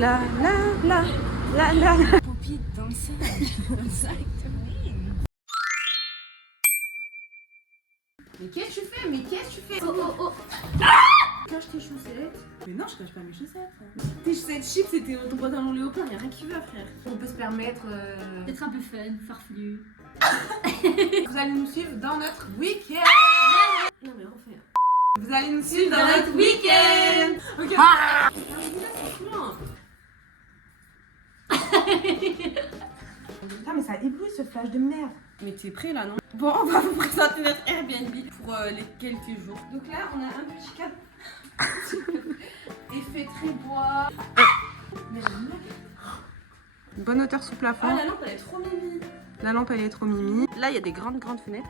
la la la la la. Poppy dans le sac. Mais qu'est-ce que tu fais? Mais qu'est-ce que tu fais? Oh. Cache tes chaussettes. Mais non, je cache pas mes chaussettes. Tes chaussettes chic, c'était ton pantalon léopard, y'a rien qui va, frère. On peut se permettre D'être un peu fun, farfelu. Vous allez nous suivre dans notre week-end. Non mais refais. Vous allez nous suivre dans notre week-end. Ok. Ah putain mais ça éblouit ce flash de merde. Mais t'es prêt là non? Bon on va vous présenter notre Airbnb pour les quelques jours. Donc là on a un petit cadre. Effet très bois. Une bonne hauteur sous plafond. Ah la lampe elle est trop mimi. La lampe elle est trop mimi. Là il y a des grandes fenêtres.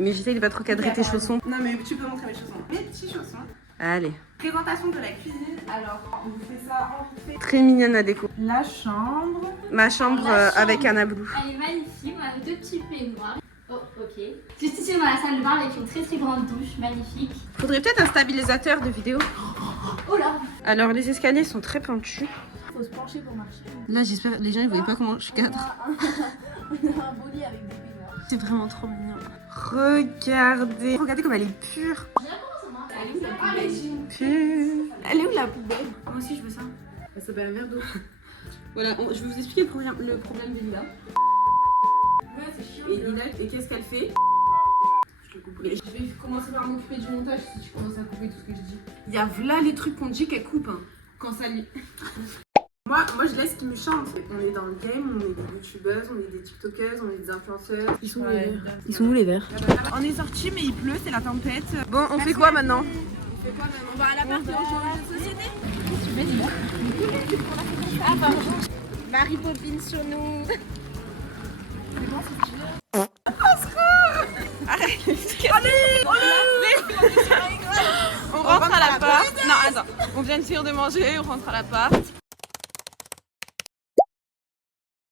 Mais j'essaye de pas trop cadrer tes chaussons. Non mais tu peux montrer mes chaussons. Mes petits chaussons. Allez. Présentation de la cuisine. Alors on vous fait ça en vite fait. Très mignonne la déco. La chambre. Ma chambre, avec un ablou. Elle est magnifique, on a 2 petits peignoirs. Oh ok. Juste ici on a la salle de bain avec une très très grande douche, magnifique. Faudrait peut-être un stabilisateur de vidéo. Oh là. Alors les escaliers sont très pentus. Faut se pencher pour marcher. Là j'espère les gens ils voyaient pas comment je cadre. On a un beau lit avec des peignoirs. C'est vraiment trop mignon. Regardez comme elle est pure. Elle est où la poubelle? Pure. Elle est où la poubelle? Moi aussi je veux ça. Ça s'appelle un verre d'eau. Voilà, je vais vous expliquer le problème de Lila. Ouais c'est chiant. Et Lila, et qu'est-ce qu'elle fait? Je vais commencer par m'occuper du montage si tu commences à couper tout ce que je dis. Il y a là les trucs qu'on dit qu'elle coupe hein, quand ça lui... Moi je laisse qui me chante. On est dans le game, on est des youtubeuses, on est des tiktokeuses, on est des influenceuses. Ils sont où les verres? Ils sont où les verres? On est sortis mais il pleut, c'est la tempête. Bon, on fait quoi maintenant? On fait quoi maintenant? On va à l'appart et on joue aux jeux de société? Ah pardon. Marie Poppins sur nous. Arrête. Allez, on rentre à l'appart. Non, attends. On vient de finir de manger, on rentre à l'appart.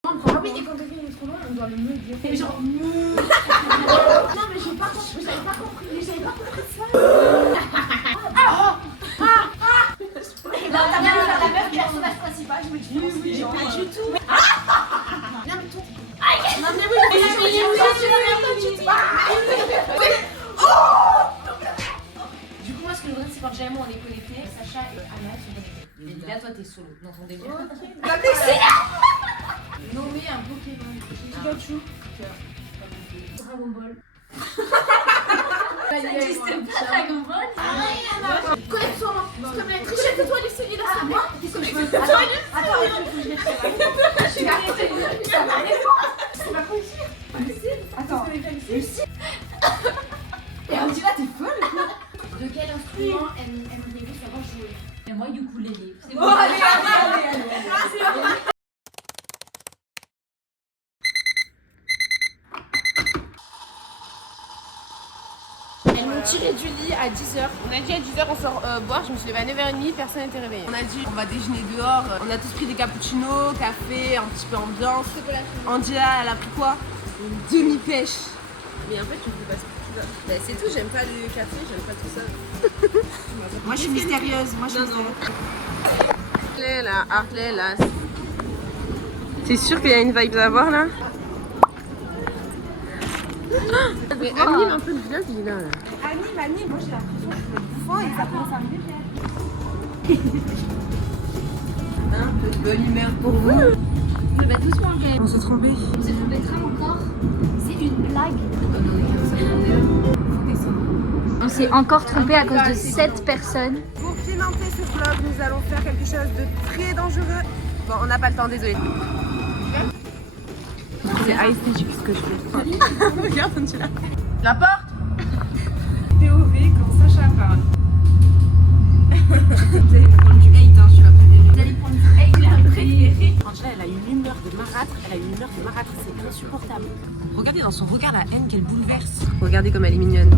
Ah oui, et quand quelqu'un est trop loin, on doit le me dire. Et genre me. Non mais j'avais pas compris ça. Non, t'as bien vu faire la meuf, personnage principal, je me dis oui, pas du tout. Non mais toi t'es... Non mais du coup moi ce que je voudrais c'est quand Jaimo on est connectés, Sacha et Anna sont connectés. Et là toi t'es solo dans ton délire. Nommer un Pokémon. Pikachu. Dragon Ball. Ça existe pas Dragon Ball. Connais son nom. S'il te plaît. Trichette de toi Lucie, là c'est moi. Qu'est-ce que je veux? Attends, c'est pas possible. Attends. Lucie. Et on dit là t'es folle. De quel instrument aimeriez-vous savoir jouer? Et moi du ukulélé. C'est bon. Allez. Elles m'ont tiré du lit à 10h. On a dit à 10h on sort boire, je me suis levée à 9h30, personne n'était réveillé. On a dit on va déjeuner dehors, on a tous pris des cappuccinos, café, un petit peu ambiance. Andia elle a pris quoi? Une demi-pêche. Mais en fait tu fais pas ce que tu veux. Bah, c'est tout, j'aime pas le café, j'aime pas tout ça. Moi je suis mystérieuse, moi je suis mystérieuse. Hartley là. C'est sûr qu'il y a une vibe à voir là? Mais anime un peu le village, il est là. Anime, moi j'ai l'impression que je suis bouffant et ça commence à arriver. Un peu de bonne humeur pour vous. Je vais doucement gagner. On s'est trompé. On s'est trompé de tram encore. C'est une blague. On s'est encore trompé à cause de 7 personnes. Pour pimenter ce vlog, nous allons faire quelque chose de très dangereux. Bon, on n'a pas le temps, désolé. C'est esthétique ce que je fais. Regarde, on là. La porte. POV quand Sacha parle. Vous allez prendre du hate, hein, je suis la préférée. Vous allez prendre du hate, la préférée. Angela, elle a une humeur de marâtre. C'est insupportable. Regardez dans son regard la haine qu'elle bouleverse. Regardez comme elle est mignonne.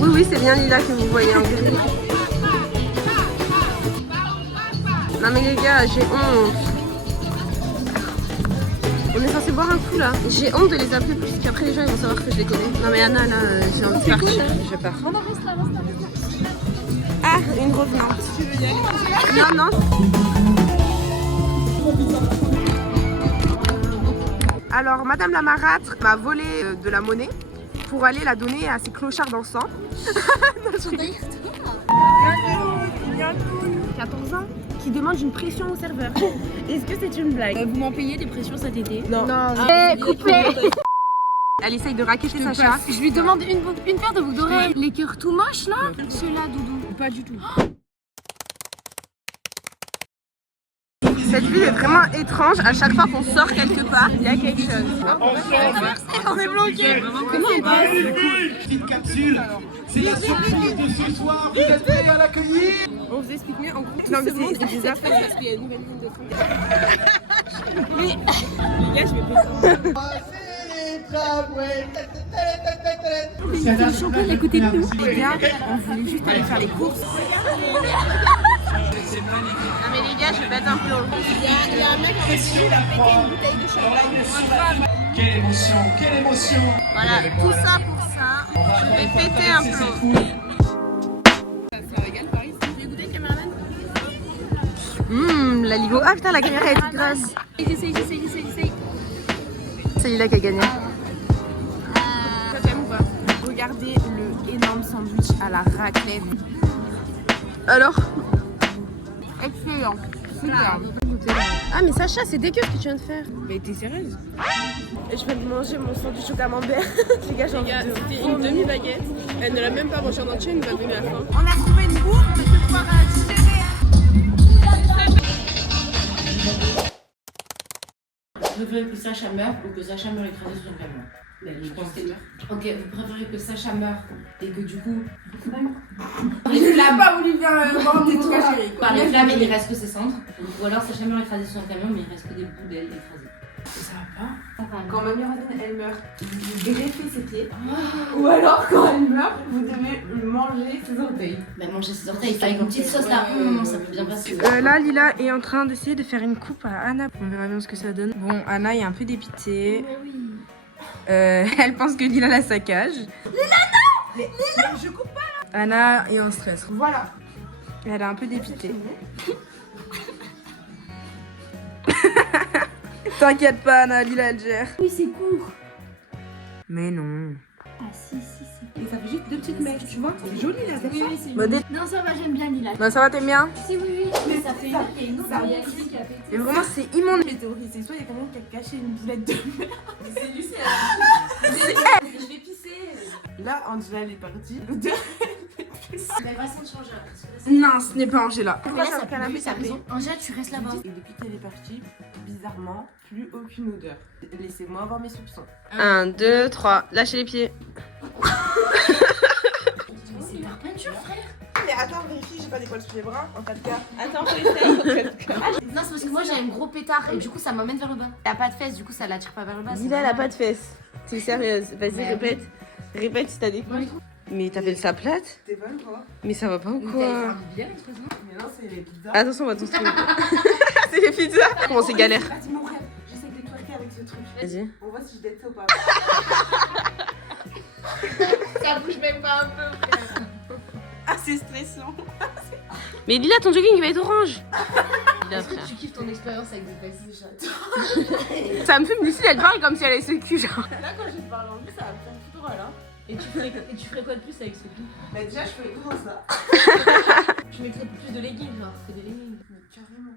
Oui, c'est bien Lila que vous voyez en gris. Non mais les gars, j'ai honte. On est censé boire un coup là. J'ai honte de les appeler plus qu'après les gens ils vont savoir que je les connais. Non mais Anna là, j'ai envie de partir. Je pars. Ah une revenante. Tu veux y aller? Non. Alors, Madame la marâtre m'a volé de la monnaie pour aller la donner à ces clochards dansants. 14 ans qui demande une pression au serveur. Est-ce que c'est une blague? Vous m'en payez des pressions cet été? Non. Coupé. Elle essaye de raqueter Sacha. Je lui demande une paire de boucles d'oreilles. Les cœurs tout moches là. Ceux-là, Doudou. Pas du tout. Cette ville est vraiment étrange. À chaque fois qu'on sort quelque part, il y a quelque chose. On est bloqué. Comment on passe? Petite capsule, c'est la surprise de ce soir. Vous êtes prêts à l'accueillir? On vous explique mieux en gros. Non mais c'est des affaires parce qu'il y a une nouvelle ligne de train. Mais les gars, je vais péter. Le champion est à côté de nous. Les gars, on voulait juste aller faire les courses. Non mais les gars, je pète un plomb. Il y a un mec en Russie, il a pété une bouteille de champagne. Quelle émotion, quelle émotion. Voilà, tout ça pour ça. Je vais péter un plomb. Ça régale Paris. Tu veux goûter le caméraman? La ligo. Ah putain, la caméra elle est grasse. J'essaye. C'est Lila qui a gagné. Ça t'aime ou pas? Regardez le énorme sandwich à la raclette. Alors? Excellent. Super. Ah mais Sacha, c'est dégueu ce que tu viens de faire. Mais t'es sérieuse? Et je viens de manger mon sandwich au camembert. Les gars, C'était une demi-baguette. Elle ne l'a même pas mangée en entier, elle nous a donné à la fin. On a trouvé une bourre de ce pouvoir digérer. Vous préférez que Sacha meure ou que Sacha meure écrasé sur son camion? Je pense que ok, vous préférez que Sacha meure et que du coup. Les flammes. pas voulu faire vendre tout caché. Par les flammes, il reste que ses cendres. Ou alors Sacha meurt écrasé sur son camion, mais il reste que des bouts d'ailes écrasées. Ça va pas? Quand Mamie Rosine elle meurt, vous greffez ses pieds. Ou alors quand elle meurt, vous devez manger ses orteils. Bah manger ses orteils, avec une petite sauce là, ça peut bien passer. Là, Lila est en train d'essayer de faire une coupe à Anna. On verra bien ce que ça donne. Bon, Anna est un peu dépitée. Elle pense que Lila la saccage. Lila, non! Lila, je coupe pas là! Anna est en stress. Voilà. Elle est un peu dépitée. T'inquiète pas, Anna, Lila elle gère. Oui, c'est court. Mais non. Ah si. Et ça fait juste 2 petites mèches, tu vois? C'est joli là, c'est ça? C'est Bah, Non, ça va, j'aime bien Lila. Bah, ça va, t'aimes bien? Si, oui. Mais ça fait une heure qu'il y a une autre variété qui a pété. Mais vraiment, c'est immonde. Les théories, c'est soit il y a quelqu'un qui a caché une boulette de merde. C'est Lucie, je vais pisser. Là, Angela, elle est partie. L'odeur. La façon de changer. Non, ce n'est pas Angela. Mais là, ça pue, ça raison. Angèle, tu restes là-bas. Et depuis qu'elle est partie, bizarrement, plus aucune odeur. Laissez-moi avoir mes soupçons. 1, 2, 3, lâchez les pieds. C'est leur peinture, frère. Mais attends, vérifie, j'ai pas des poils sous les bras, en 4 cas. Attends, faut essayer. Non, c'est parce que moi j'ai un gros pétard et du coup ça m'emmène vers le bas. Elle a pas de fesses, du coup ça l'attire pas vers le bas. Lila, elle a pas de fesses. T'es sérieuse? Vas-y, Bah, répète. Répète si t'as des couilles. Mais t'as fait le ça plate? T'es bonne, quoi? Mais ça va pas ou quoi? Mais non, c'est les pizzas. Attention, on va tous trouver. C'est les pizzas? Comment c'est galère? Ah, c'est mon rêve. J'essaie de twerker avec ce truc. Vas-y. On voit si je date ça ou pas. Ça bouge même pas un peu, frère. Ah, c'est stressant. Mais Lila, ton jogging il va être orange. Lila, frère. Tu kiffes ton expérience avec des fesses de chat. Ça me fume Lucie, elle parle comme si elle avait ce cul, genre. Là, quand je parle en lui, ça va me faire tout drôle, hein. Et tu ferais quoi de plus avec ce cul? Bah, déjà, je fais tout dans ça. Tu mettrais plus de leggings, genre, tu fais des leggings. Carrément.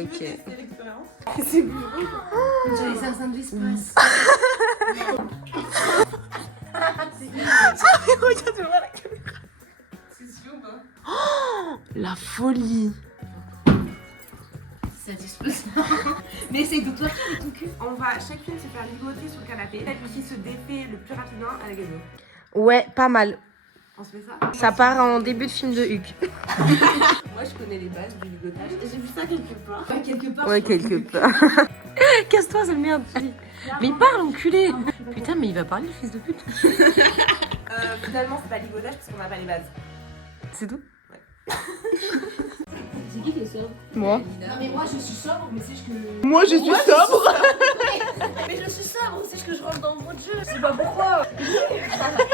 Ok. Tu veux tester l'expérience? C'est plus drôle. Tu laisses un sandwich espace. Regarde-moi la caméra. C'est sûr ou pas? La folie. Ça dispose. Mais essaye de toi avec ton cul. On va chacune se faire ligoter sur le canapé. Celle qui se défait le plus rapidement, elle a gagné. Ouais, pas mal. On se fait ça? Ça part en début de film de Huck. Moi, je connais les bases du ligotage. J'ai vu ça quelque part. Ouais, quelque part. Ouais, quelque part. Casse-toi, sale merde. Mais il parle, enculé. Putain, mais il va parler, le fils de pute. Finalement, c'est pas ligotage parce qu'on n'a pas les bases. C'est tout? C'est qui est sobre? Moi. Non, mais moi je suis sobre, mais c'est juste que. Moi, je suis sobre. Mais je suis sobre, c'est que je rentre dans votre jeu. Je sais pas pourquoi.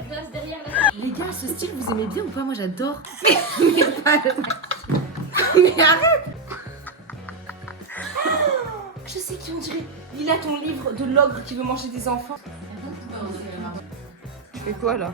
Place derrière là. Les gars, ce style, vous aimez bien ou pas? Moi j'adore. Mais pas le Mais arrête. Je sais qui on dirait. Lila, ton livre de l'ogre qui veut manger des enfants. Tu fais quoi là?